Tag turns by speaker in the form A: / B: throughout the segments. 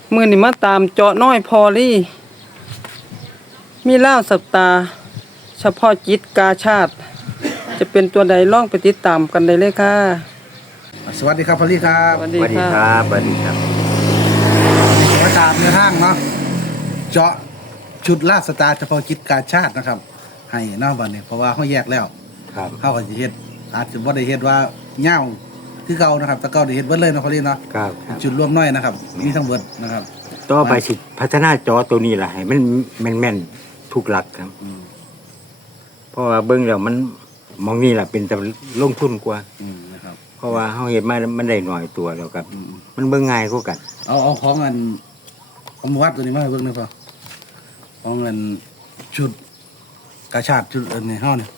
A: มื้อนี้มาตามเจาะน้อยพอลี่มีล่าวสัปตาเฉพาะจิตกาชาติจะเป็นตัวใดลองไปติดตามกันได้เลยค่ะ
B: สวัสดีครับพอลลี่ครับ
A: สวัส
C: ส
A: ดี
C: วัสดี
A: ค่ะ
C: ครับสวัสดีครับ
B: มาตามในทางเนาะเจาะชุดลาดสตาร์เฉพาะกิจการชาตินะครับให้เนาะบัดนี้เพราะว่าเขาแยกแล้ว
C: ครับ
B: เขาก็สิเฮ็ดอาจจะบ่ได้เฮ็ดว่าเหย้าคือเก่านะครับแต่เก่าได้เฮ็ดเบิดเลยเนาะพอลลี่เนาะ
C: ครับครับ
B: จุดรวมน้อยนะครับมีทั้งเบิดนะครับ
C: ต่อไปสิพัฒนาจอตัวนี้ล่ะให้มันแม่นๆทุกหลักครับ
B: อืม
C: เพราะว่าเบิ่งแล้วมันมองนี่ล่ะเป็นแต่ลงทุนกว่า
B: นะครับ
C: เพราะว่าเฮาเฮ็ดมามันได้น้อยตัวแล้วครับ
B: อืม
C: มันเบิ่งง่ายกว่ากัน
B: เอาของอันเอามาวัดตัวนี้มาให้เบิ่งหน่อยพอของอันชุดกาชาติชุดอันนี้เฮาเนี่ย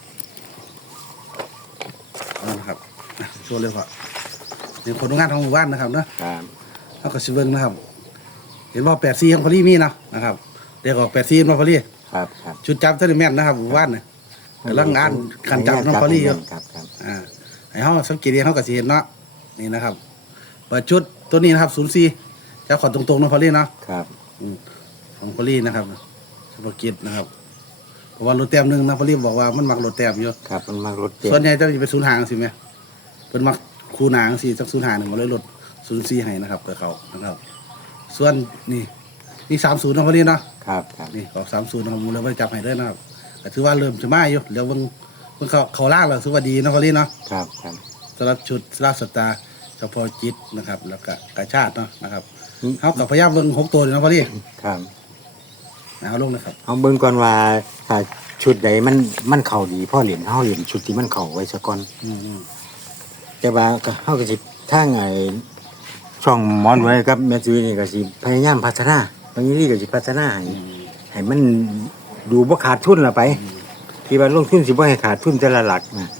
B: เอานะครับโชว์เลยพอนี่ผลงานของหมู่บ้านนะครับเนาะ
C: ครับ
B: เขาก็สิเบิ่งนะครับ เห็นว่า84ของพอลี่มีเนาะนะครับเรียกออก84มาพอลี่
C: ครับครับ
B: ชุดจับท่านแม่นนะครับหมู่บ้านเนี่ยกำลังงานขันจับน้องพอลี่อยู่
C: ครับครับ
B: ให้เฮาสังเกตเห็นเฮาก็สิเห็นเนาะนี่นะครับเปิดชุดตัวนี้นะครับ04จับขอตรงๆเนาะพอลี่เนาะ
C: ครับ
B: ของพอลี่นะครับเฉพาะกิจนะครับเพราะว่าโรถแต้มหนึงนะพอลี่บอกว่ามันมักโรถแต้มอยู่
C: ครับมันมารถเจ็บ
B: ส่วนใหญ่จะเป็นศูนย์หางสิแม่เพิ่นมักคู่หนางสิสักศูนย์หางหนึงมาเลยลด04ให้นะครับเปิดเขานะครับ ส่วนนี่30นะพอลี่เนาะ
C: ครับครับ
B: นี่ออก30นะครับมูลเลยบ่ได้จับให้เด้อนะครับก็ถือว่าเริ่มจะมาอยู่เดี๋ยวเบิ่งเขาล่างแล้วถือว่าดีนะพอลี่เนาะ
C: ครับครับ
B: สำหรับชุดลาสตาร์เฉพาะจิตนะครับ แล้วก็กาชาติเนาะนะครับเฮากับพยายามเบิ่ง6ตัวเลยนะพอลี่
C: ครับ
B: เอาลงนะครับ
C: เอาเบิ่งก่อนว่าถ้าชุดใดมันเข้าดีพ่อเหรียญเฮาเหรียญชุดที่มันเข้าไว้ซะก่อน
B: อืม
C: แต่ว่าก็เฮาก็สิทางไอ้ช่องหมอนไว้กับแม่จุ้ยนี่ก็สิพยายามพัฒนาบางทีก็สิพัฒนาให้มันดูบ่ขาดทุนละไป ที่ว่าลงทุนสิบ่ให้ขาดทุนแต่ละหลักนะ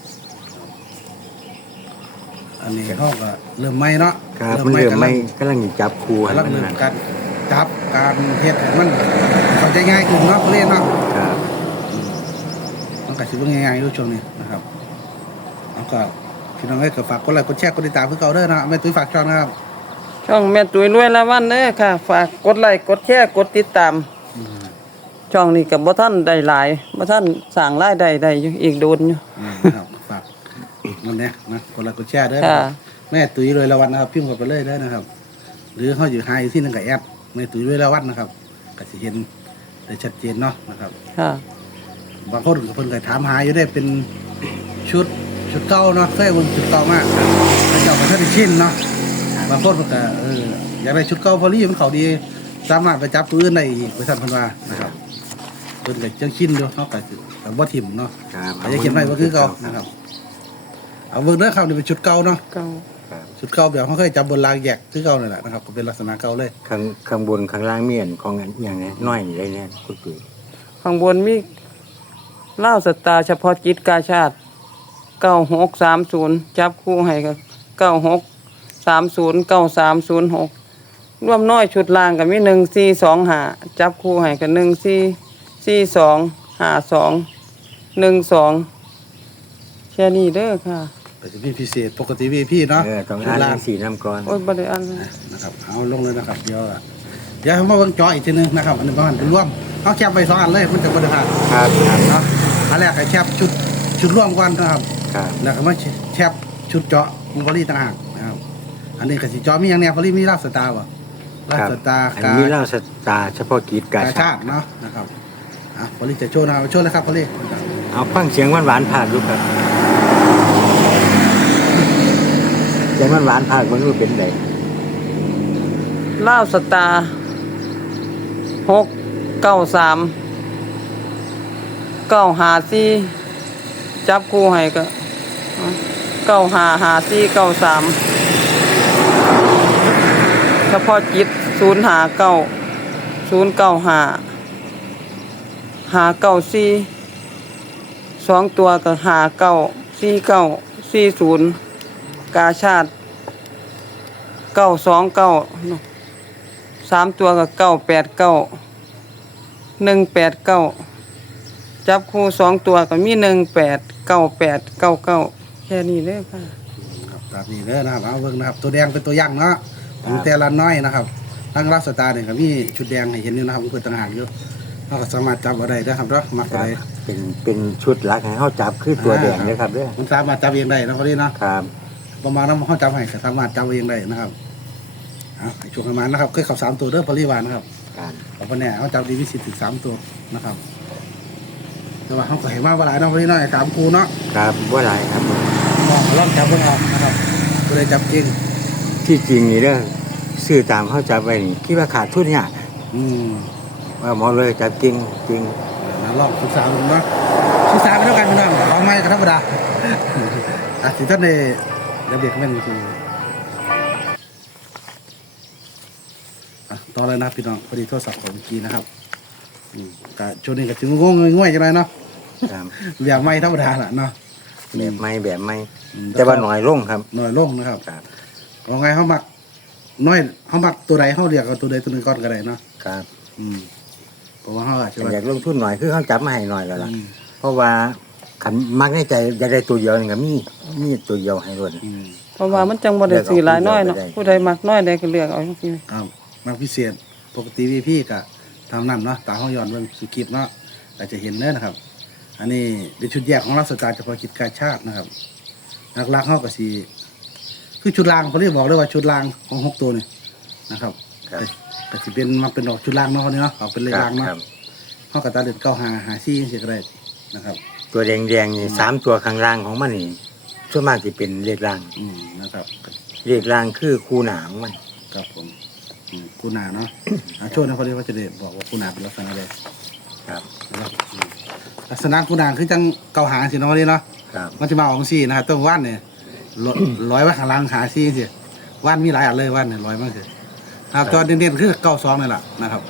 B: อันนี้เฮาก็เริ่มใหม่เนาะ
C: ครับมันเริ่มไม่กำลังจับคู่ให้
B: กำลัง
C: มัน
B: เริ่ม
C: นั่น
B: การจับการเฮ็ดให้มันเข้าใจง่ายขึ้นเนาะพอลี่เนาะ
C: ครับ
B: มันก็สิเบิ่งง่ายๆอยู่ช่วงนี้นะครับแล้วก็พี่น้องเอ้ยก็ฝากกดไลค์กดแชร์กดติดตามเพื่อเก่าเด้อนะแม่ตุ้ยฝากช่องนะครับ
A: ช่องแม่ตุ้ยรวยละวันเด้อค่ะ ฝากกดไลค์กดแชร์กดติดตาม ช่องนี้ก็บ่ทันได้หลายบ่ทันสร้างรายได้ได้อยู่อีกโดนอยู่
B: นะครับฝากนั่นแหละนะกดไลค์กดแชร์เด้อนะ
A: ค่ะ
B: ครับแม่ตุ้ยรวยละวันนะครับพิมพ์เข้าไปเลยเด้อนะครับ หรือเขาอยู่หาอยู่ที่นั่นกับแอปแม่ตุ้ยรวยละวันนะครับก็สิเห็นได้ชัดเจนเนาะนะครับ
A: ค่ะ
B: บางคนก็เพิ่นก็ถามหาอยู่ได้เป็นชุดเก่าเนาะเคยเบิ่งชุดเก่ามากพระเจ้าก็ท่านได้ชินเนาะบางคนเพิ่นก็อยากได้ชุดเก่าพอลี่มันเขาดีสามารถไปจับตัวอื่นได้อีกไปสั่นเพิ่นว่านะครับเพิ่นก็จังชินอยู่เนาะก็สิก็บ่ทิ่มเนาะ
C: ครับ
B: อาจจะเขียนไว้ว่าคือเก่านะครับเอาเบิ่งเด้อครับนี่เป็นชุดเก่าเนาะ
A: เก่า
C: ครับ
B: ชุดเก่าแบบเขาเคยจับบนรางแยกคือเก่านั่นแหละนะครับก็เป็นลักษณะเก่าเลย
C: ข้างบนข้างล่างมีอันของอันอย่างนี้น้อยนี่ได้แน่คุณตุ้ย
A: ข้างบนมีล่าวสตาร์เฉพาะจิตกาชาติ9630จับคู่ให้ก็9630 9306รวมน้อยชุดล่างก็มี1425จับคู่ให้ก็14425212แค่นี้เด้อค่ะ
B: แต่จะมีพิเศษปกติมีพี่เนาะ
C: ต้อง
B: ชุ
C: อ่า
B: ด
C: น
B: ล่าง
C: สีน้ำก่อน
A: โอ้ยบ่ได้อ่านเลย
B: นะครับเอาลงเลยนะครับเดี๋ยวให้มาเบิ่งจออีกทีนึงนะครับอันนี้ประมาณเป็นร่วมเอาแคปไป2อันเลยมันจะบ่ได้พลาด
C: ครับครับ
B: เนาะอันแรกให้แคปชุดร่วมก่อนนะครับ
C: ครับ
B: แล้วก็มาแคปชุดเจาะมุงพอลี่ต่างหากนะครับอันนี้ก็สิเจาะมีอย่างแนวพอลี่มีลาบสตาร์บ่ลาบสตาร์
C: อันนี้เล่าสตาร์เฉพาะกิจกาก
B: า
C: ชา
B: ชา
C: ติ
B: ติเนาะนะครับพอลี่จะโชว์นะครับโชว์เลยครับพอลี่
C: เอาฟังเสียงหวานๆผ่านดูครับเสียงหวานๆผ่านมันรู้เป็นไง
A: ล่าวสตาร์693 954จับคู่ให้ก็955493เฉพาะจิต059 095 594 2ตัวก็594940กาชาติ929 3ตัวก็989 189จับคู่2ตัวก็มี189899แค่นี้เลยค่ะ
B: ครับตามนี้เด้อนะครับเอาเบิ่งนะครับตัวแดงเป็นตัวย่างเนาะของแต่ละน้อยนะครับทั้งราชสตาร์เนี่ยก็มีชุดแดงให้เห็นอยู่นะครับเพื่อนต่างหากอยู่เราก็สามารถจับเอาได้นะครับเนาะมัก
C: ครั
B: อะไร
C: บเป็นชุดหลักให้เฮาจับคือตัวแดงเลยครับเด้อ
B: มันสามารถจับเองได้นะพอดีเนาะ
C: ครับ
B: ประมาณนั้นเขาจับให้ก็สามารถจับเองได้นะครับให้ช่วงประมาณนะครับเคยขับ3 ตัวเด้อพอดีวานนะครับ
C: ครับ
B: เอาไปเนี่ยเขาจับดีวิสิตถึง3 ตัวนะครับแต่ว่าเขาก็เห็นว่าเวลาเนาะพอดีเนาะ3 คู่เนาะ
C: ครับบ่หลายครับ
B: ลองจับเพิ่งออกนะครับก็เลยจับจริง
C: ที่จริงนี่เด้อซื้อตามเฮาจับไว้นี่คิดว่าขาดทุนยาก
B: อืม
C: ว่าหมอเลยจับจริงจริง
B: ลองศึกษาดูเนาะศึกษาไปแล้วกันพี่น้องของไม่ก็ธรรมดาสิท่านในระเบียบแม่นคือต่อเลยนะพี่น้องพอดีโทรศัพท์ของเมื่อกี้นะครับก็ช่วงนี้ก็ถึงงงง่วยๆจังเลยเนาะ
C: ครับ
B: แบบไม่ธรรมดาแหละเนาะ
C: แบบไม่แต่ว่าน้อยลงครับ
B: หน่อยลงนะครับ
C: ครับ
B: เอาไงเขามักน้อยเขามักตัวใดเขาเรียกเอาตัวใดตัวหนึ่งก่อนก็ได้เนาะ
C: ครับ
B: เพราะว่าเขาอาจจะ
C: อยากลงทุนหน่อยคือเขาจับมาให้หน่อยแล้วล่ะ
B: อืม
C: เพราะว่าขันมักในใจอยากได้ตัวเดียวนี่ก็มีตัวเดียวให้ล้วน
B: อืม
A: เพราะว่ามันจังบ่ได้ซื้อหลายน้อยเนาะ
C: เลือกเอา
A: ผู้ใดมักน้อยใดก็เลือกเอาจังซี่
B: ครับมักพิเศษปกติพี่ก็ทำนั่นเนาะตาเขาย้อนเรื่องสุกิจเนาะอาจจะเห็นเลยนะครับ อันนี้เป็นชุดแยกของรัฐการเฉพาะกิจการชาตินะครับหลักๆเขาก็สีคือชุดรางเขาเรียกบอกเลยว่าชุดรางของ6 ตัวนี่นะครับ
C: ครับ
B: ก็สิเป็นมาเป็นดอกชุดรางเนาะคนนี้เนาะออกเป็นเลขรางเนาะ
C: ครับ
B: เขากับตาเด็ด9 5 5 4เสียก็ได้นะครับ
C: ตัวแดงๆนี่3 ตัวข้างล่างของมันนี่ส่วนมากจะเป็นเลขล่าง
B: นะครับ
C: เลขล่างคือคูหนาของมัน
B: ครับผมกูนาเนาะช่วงนั้นเขาเรียกว่าจะได้บอกว่ากูนาเป็นลักษณะอะไร
C: ครับ
B: นะครับลักษณะกูนาคือจัง9 5สิเนาะนี่เนาะ
C: ครับ
B: มันจะมาออกซี่นะครับต้นว่านเนี่ยร้อยไว้ข้างล่างหาซี่สิว่านมีหลายอันเลยว่านเนี่ยร้อยมากเลยครับตอนเด่นๆคือ92นี่แหละนะครับ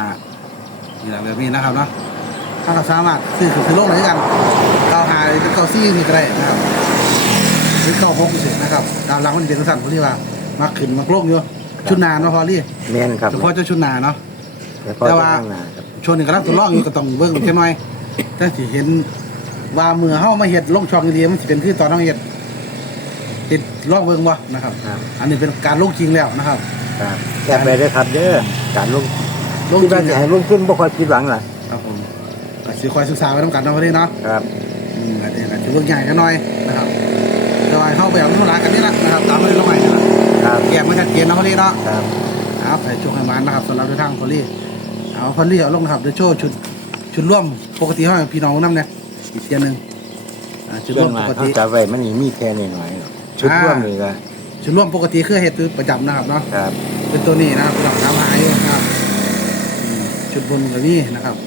B: 95นี่แหละแบบนี้นะครับเนาะถ้าเราสามารถซื้อโลกไหนกัน95หรือ94นี่ก็ได้นะครับหรือ96สินะครับตามหลังมันเป็นสั้นพอดีว่ามาขึ้นมาโลกอยู่ชุดนาเนาะพอลี่
C: แม่นครับ
B: เฉพาะเจ้าชุดนาเนาะ
C: แต่
B: แต่
C: ว่า
B: ว่า
C: ข้างหน้าครับ
B: ช่วงนี้กำลังทดลองอยู่ก็ต้องเบิ่งแค่น้อยถ้าสิเห็นว่าเมื่อเฮามาเฮ็ดลงช่องดีๆมันสิเป็นคือตอนเฮาเฮ็ดติดลองเบิ่งบ่นะครับ
C: ครับ
B: อันนี้เป็นการลงจริงแล้วนะครับ
C: ครับแก้ไปเลยครับเด้อการลง
B: ลง
C: ที่
B: จ
C: บ้า
B: ริ
C: น
B: ง
C: จะให้ลงทุนบ่ค่อยคิดหวังล่ะ
B: ครับผมก็สิคอยศึกษาไว้นํกันเนาะพอดีเนาะ
C: ครับ
B: อันนี้ก็สิเบิ่งใหญ่กันหน่อยนะครับแต่ว่าเฮาไปเอาเวลากันนี่ละนะครับตามมาลงใหม่นะครับ แยกมันชัดเจนเนาะพอดีเนาะ
C: ครับ
B: ครับใส่ช่วงให้มันนะครับสำหรับเดินทางพอลี่เอาพอลี่เอาลงนะครับเดี๋ยวโชว์ชุดร่วมปกติเฮาให้พี่น้องนำเนี่ยอีกเทียนึงชุด
C: เรื่
B: ร่
C: อ
B: ว
C: ง
B: ม
C: มา
B: ปก
C: เขา
B: ติ
C: จับไว้มันนี่มีแค่นิดหน่อยหรอกชุดร่วมนี่ก็
B: ชุดร่วมปกติคือเห็ดประจำนะครับเนาะ
C: ครับ
B: เป็นตัวนี้นะครับหลักน้ำหายอยู่นะครับชุดบนกับนี่นะครับ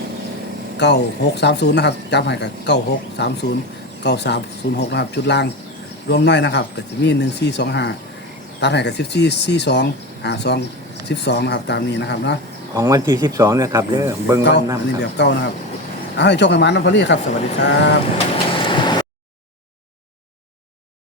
B: 9630นะครับจำให้กับ9630 9306นะครับชุดล่างรวมน้อยนะครับก็จะมี1425ตัดให้กับ1442 52 12นะครับตามนี้นะครับเนาะ
C: ของวันที่12นะครับเด้อเบิ่ง
B: เก้า
C: วัน
B: อันนี้
C: นำ
B: แบ
C: ครับ
B: บเก้านะครับเอาให้โชคให้มันนะพอลี่ครับสวัสดีครับ